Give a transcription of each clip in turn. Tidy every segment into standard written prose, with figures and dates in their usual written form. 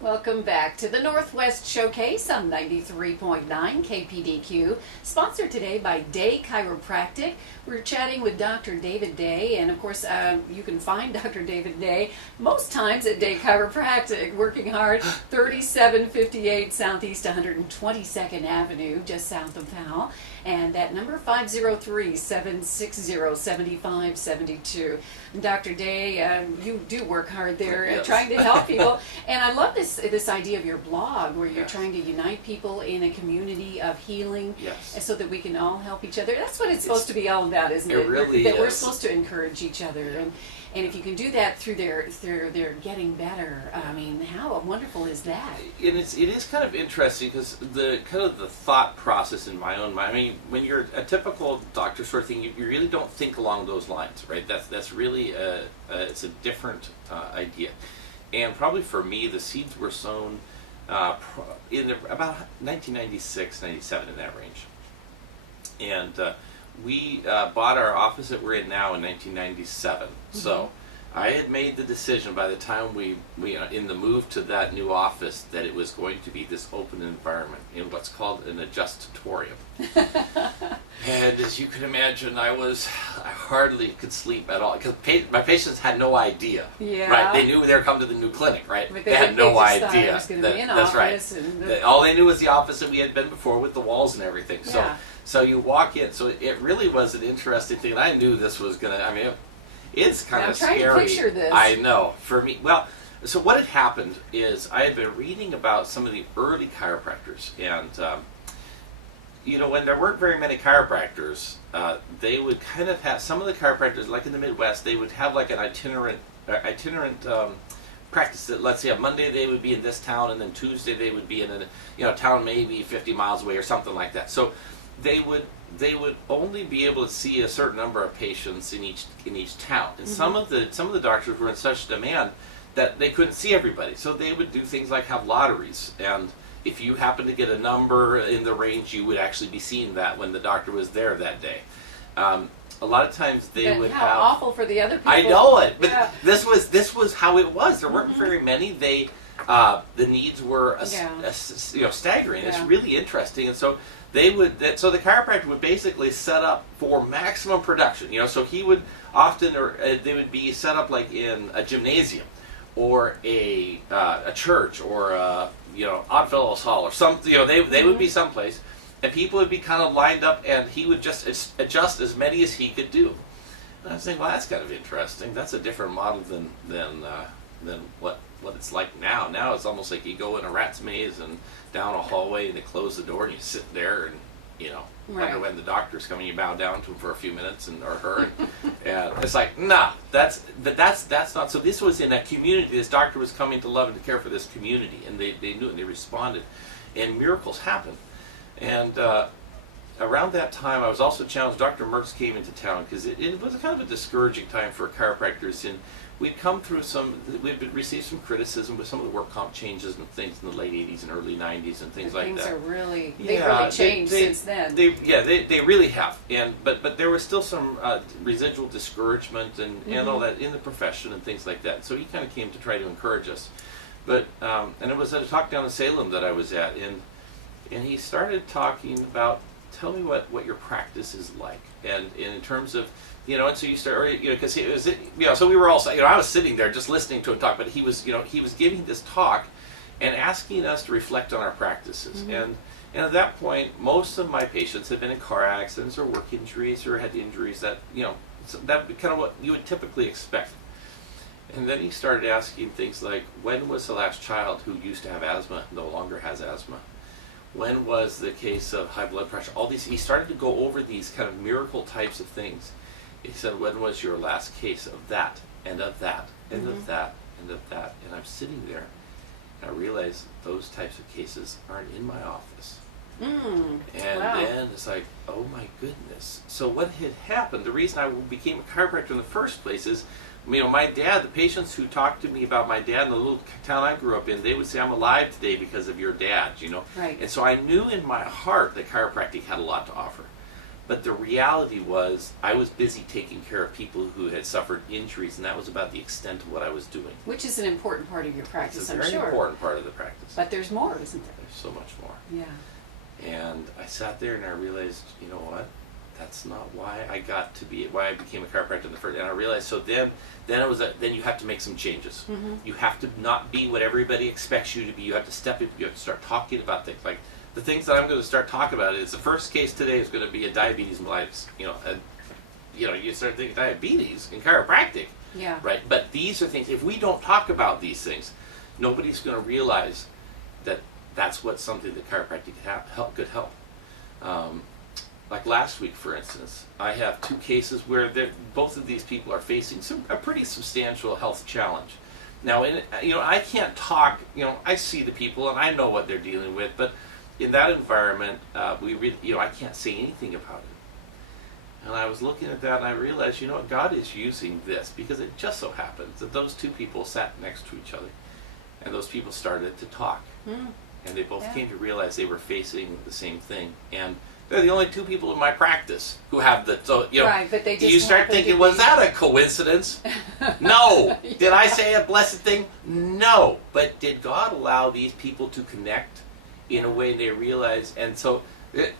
Welcome back to the Northwest Showcase on 93.9 KPDQ, sponsored today by Day Chiropractic. We're chatting with Dr. David Day, and of course you can find Dr. David Day most times at Day Chiropractic, working hard, 3758 Southeast 122nd Avenue, just south of Powell, and that number 503-760-7572. Dr. Day, you do work hard there, Yes. trying to help people, and I love this idea of your blog where you're Yes. trying to unite people in a community of healing, Yes. so that we can all help each other. That's what it's supposed to be all about, isn't it? It really that we're is. supposed to encourage each other, and if you can do that through their getting better, I mean, how wonderful is that? And it is kind of interesting because the thought process in my own mind. I mean, when you're a typical doctor sort of thing, you really don't think along those lines, right? That's really it's a different idea. And probably for me, the seeds were sown in about 1996, 97, in that range. And we bought our office that we're in now in 1997. Mm-hmm. So I had made the decision by the time we in the move to that new office that it was going to be this open environment in what's called an adjustatorium. And as you can imagine, I hardly could sleep at all because my patients had no idea. Yeah. Right? They knew they were coming to the new clinic, right? But They had no just thought idea. it was going to be an That's right. office, and All they knew was the office that we had been before with the walls and everything. So, Yeah. so you walk in. So it really was an interesting thing. And I knew this was gonna. I mean, it's kind I'm of trying scary. to picture this. I know. For me, well, so what had happened is I had been reading about some of the early chiropractors, and when there weren't very many chiropractors, they would kind of have some of the chiropractors, like in the Midwest, they would have like an itinerant practice. That, let's say, on Monday they would be in this town, and then Tuesday they would be in a town maybe 50 miles away or something like that. So they would only be able to see a certain number of patients in each town, and some of the doctors were in such demand that they couldn't see everybody. So they would do things like have lotteries, and if you happen to get a number in the range, you would actually be seeing that when the doctor was there that day. A lot of times they would how have. awful for the other people. I know it, but Yeah. this was how it was. There weren't very many. The needs were staggering. Yeah. It's really interesting, and so they would. So the chiropractor would basically set up for maximum production. So he would often, or they would be set up like in a gymnasium, or a church, or Odd Fellows Hall, or some. They would be someplace, and people would be kind of lined up, and he would just adjust as many as he could do. And I was thinking, well, that's kind of interesting. That's a different model than what it's like now. Now it's almost like you go in a rat's maze and down a hallway, and they close the door, and you sit there, and Right. wonder when the doctor's coming. You bow down to him for a few minutes, or her, and it's like, nah, that's not. So this was in a community. This doctor was coming to love and to care for this community, and they knew it, and they responded, and miracles happened. And around that time, I was also challenged. Dr. Mertz came into town because it was kind of a discouraging time for chiropractors, and we'd received some criticism with some of the work comp changes and things in the late 80s and early 90s and things like Things that. are really, they've really changed since then. They really have, but there was still some residual discouragement and all that in the profession and things like that. So he kind of came to try to encourage us, and it was at a talk down in Salem that I was at, and he started talking about, tell me what your practice is like, and in terms of, and so you start, because it was, so we were all, I was sitting there just listening to him talk, but he was giving this talk and asking us to reflect on our practices, and at that point, most of my patients had been in car accidents or work injuries or had injuries that, that kind of what you would typically expect. And then he started asking things like, when was the last child who used to have asthma no longer has asthma? When was the case of high blood pressure? All these, he started to go over these kind of miracle types of things. He said, when was your last case of that, and of that, and of that, and of that? And I'm sitting there, and I realize those types of cases aren't in my office. And Wow. then it's like, oh my goodness. So what had happened, the reason I became a chiropractor in the first place is, my dad, the patients who talked to me about my dad in the little town I grew up in, they would say, I'm alive today because of your dad, Right. And so I knew in my heart that chiropractic had a lot to offer. But the reality was I was busy taking care of people who had suffered injuries, and that was about the extent of what I was doing. Which is an important part of your practice, It's a I'm very sure. important part of the practice. But there's more, isn't there? There's so much more. Yeah. And I sat there and I realized, you know what? That's not why I became a chiropractor in the first. And I realized, so then you have to make some changes. Mm-hmm. You have to not be what everybody expects you to be. You have to step in. You have to start talking about things like the things that I'm going to start talking about. Is the first case today is going to be a diabetes mellitus. You start thinking diabetes in chiropractic, Yeah. right? But these are things. If we don't talk about these things, nobody's going to realize that that's what something that chiropractic could help. Like last week, for instance, I have 2 cases where both of these people are facing a pretty substantial health challenge. Now, I can't talk. I see the people and I know what they're dealing with, but in that environment, I can't say anything about it. And I was looking at that and I realized, God is using this because it just so happens that those 2 people sat next to each other, and those people started to talk, and they both came to realize they were facing the same thing. And they're the only 2 people in my practice who have Right, but they just you start happen to thinking, was be- that a coincidence? No. Did I say a blessed thing? No. But did God allow these people to connect in a way they realized? And so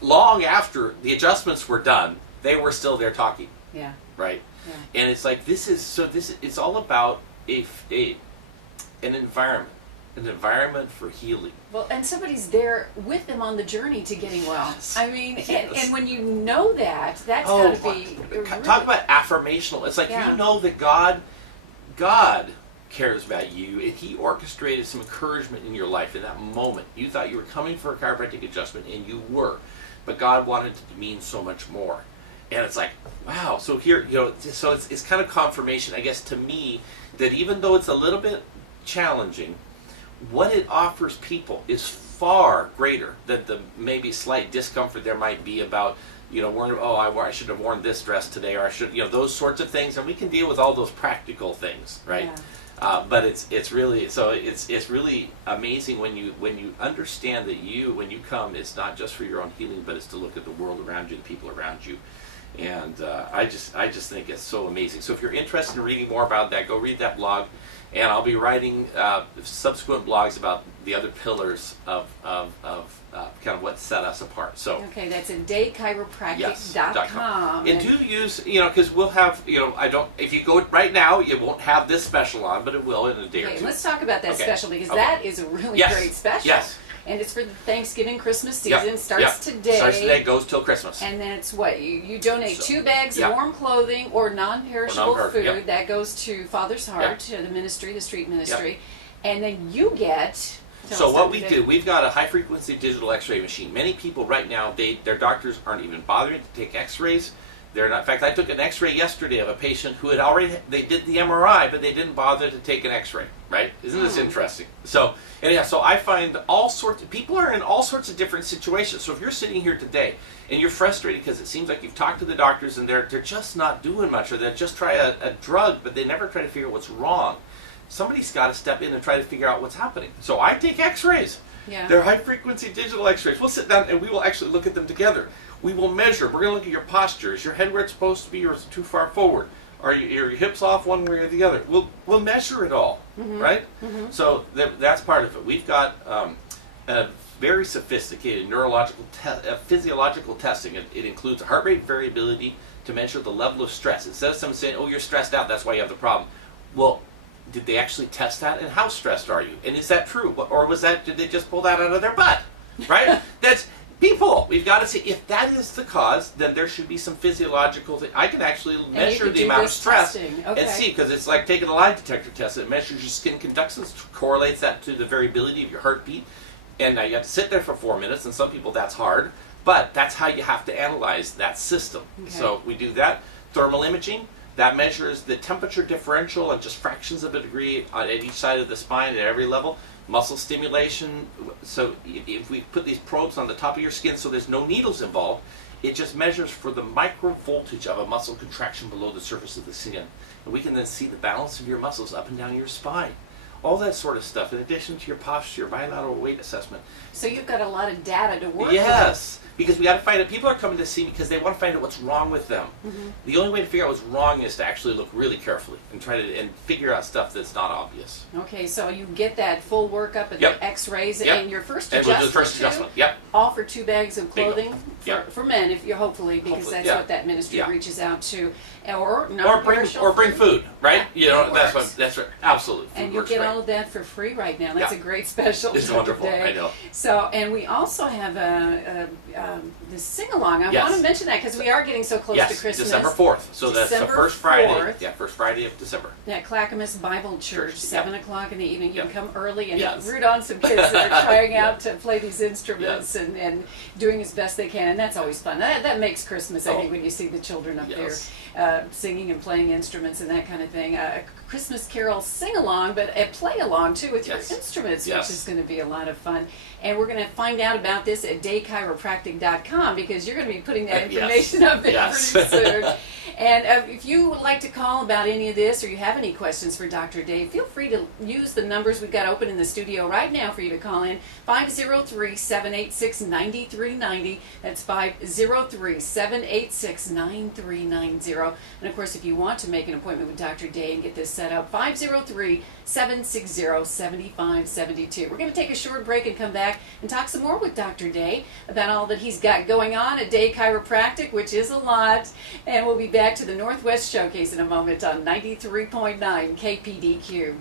long after the adjustments were done, they were still there talking, Yeah. right? Yeah. And it's like, it's all about an environment. An environment for healing. Well, and somebody's there with them on the journey to getting well. Yes. I mean, Yes. and when you know that, that's got to be Talk about affirmational. It's like Yeah. you know that God cares about you, and He orchestrated some encouragement in your life in that moment. You thought you were coming for a chiropractic adjustment, and you were, but God wanted it to mean so much more. And it's like, wow. So here, so it's kind of confirmation, I guess, to me, that even though it's a little bit challenging, what it offers people is far greater than the maybe slight discomfort there might be about, I should have worn this dress today, or I should, those sorts of things, and we can deal with all those practical things, right? Yeah. But it's really amazing when you understand that when you come, it's not just for your own healing, but it's to look at the world around you, the people around you. And I just think it's so amazing. So if you're interested in reading more about that, go read that blog. And I'll be writing subsequent blogs about the other pillars of kind of what set us apart. So Okay, that's at daychiropractic.com. And do use, because we'll have, if you go right now, you won't have this special on, but it will in a day or Okay, 2. let's talk about that Okay. special because Okay. that is a really Yes. great special. Yes. And it's for the Thanksgiving, Christmas Yep. season. Starts Yep. today. Starts today, goes till Christmas. And then it's what? You donate So, 2 bags yeah. of warm clothing or non-perishable food. yep. That goes to Father's Heart, to the ministry, the street ministry. And then you get... tell So us what how we to do, we've got a high-frequency digital X-ray machine. Many people right now, their doctors aren't even bothering to take X-rays. They're not. In fact, I took an X-ray yesterday of a patient who had they did the MRI, but they didn't bother to take an X-ray. Right? Isn't this interesting? So anyhow, so I find people are in all sorts of different situations. So if you're sitting here today and you're frustrated because it seems like you've talked to the doctors and they're just not doing much, or they just try a drug, but they never try to figure out what's wrong. Somebody's got to step in and try to figure out what's happening. So I take X-rays. Yeah. They're high-frequency digital X-rays. We'll sit down and we will actually look at them together. We will measure. We're going to look at your posture. Is your head where it's supposed to be, or is it too far forward? Are your hips off one way or the other? We'll measure it all, right? Mm-hmm. So that's part of it. We've got a very sophisticated physiological testing. It includes heart rate variability to measure the level of stress. Instead of someone saying, "Oh, you're stressed out, that's why you have the problem," well, did they actually test that? And how stressed are you? And is that true? Or did they just pull that out of their butt? Right? That's people. We've got to see if that is the cause, then there should be some physiological thing. I can actually measure the amount of stress and see, because it's like taking a lie detector test. It measures your skin conductance, correlates that to the variability of your heartbeat. And now you have to sit there for 4 minutes, and some people that's hard, but that's how you have to analyze that system. Okay. So we do that. Thermal imaging. That measures the temperature differential at just fractions of a degree at each side of the spine at every level. Muscle stimulation. So if we put these probes on the top of your skin so there's no needles involved, it just measures for the micro voltage of a muscle contraction below the surface of the skin. And we can then see the balance of your muscles up and down your spine. all that sort of stuff, in addition to your posture, your bilateral weight assessment. So you've got a lot of data to work Yes, because we got to find out. People are coming to see me because they want to find out what's wrong with them. Mm-hmm. The only way to figure out what's wrong is to actually look really carefully and try to figure out stuff that's not obvious. with. Okay, so you get that full workup and Yep. the X-rays Yep. and your first And adjustment. we'll do the first too, adjustment. Yep. all for 2 bags of There you go. clothing Yep. for men, if you're hopefully, because Hopefully, that's yeah. what that ministry Yeah. reaches out to, or Or non-perishable bring food, right? Yeah, You know, it that's works. what that's right. Absolutely, food And you works get great. all of that for free right now. That's Yeah. a great special. It's Dr. wonderful. Day. I know. So, and we also have the sing-along. I Yes. want to mention that because we are getting so close Yes, to Christmas. December 4th. So that's the December first Friday. 4th. Yeah, first Friday of December. At Clackamas Bible Church, Church, 7 o'clock in the evening. You Yep. can come early and Yes. root on some kids that are trying Yeah. out to play these instruments and doing as best they can. And that's always fun. That makes Christmas, I Oh. think, when you see the children up Yes. there singing and playing instruments and that kind of thing. A Christmas Carol sing-along, but a play-along, too, with Yes. your instruments, Yes. which is going to be a lot of fun. And we're going to find out about this at daychiropractic.com because you're going to be putting that Yes. information up there Yes. pretty soon. And if you would like to call about any of this or you have any questions for Dr. Dave, feel free to use the numbers we've got open in the studio right now for you to call in. 503-786-9390. That's 503-786-9390. And of course, if you want to make an appointment with Dr. Day and get this set up, 503-760-7572. We're going to take a short break and come back and talk some more with Dr. Day about all that he's got going on at Day Chiropractic, which is a lot. And we'll be back to the Northwest Showcase in a moment on 93.9 KPDQ.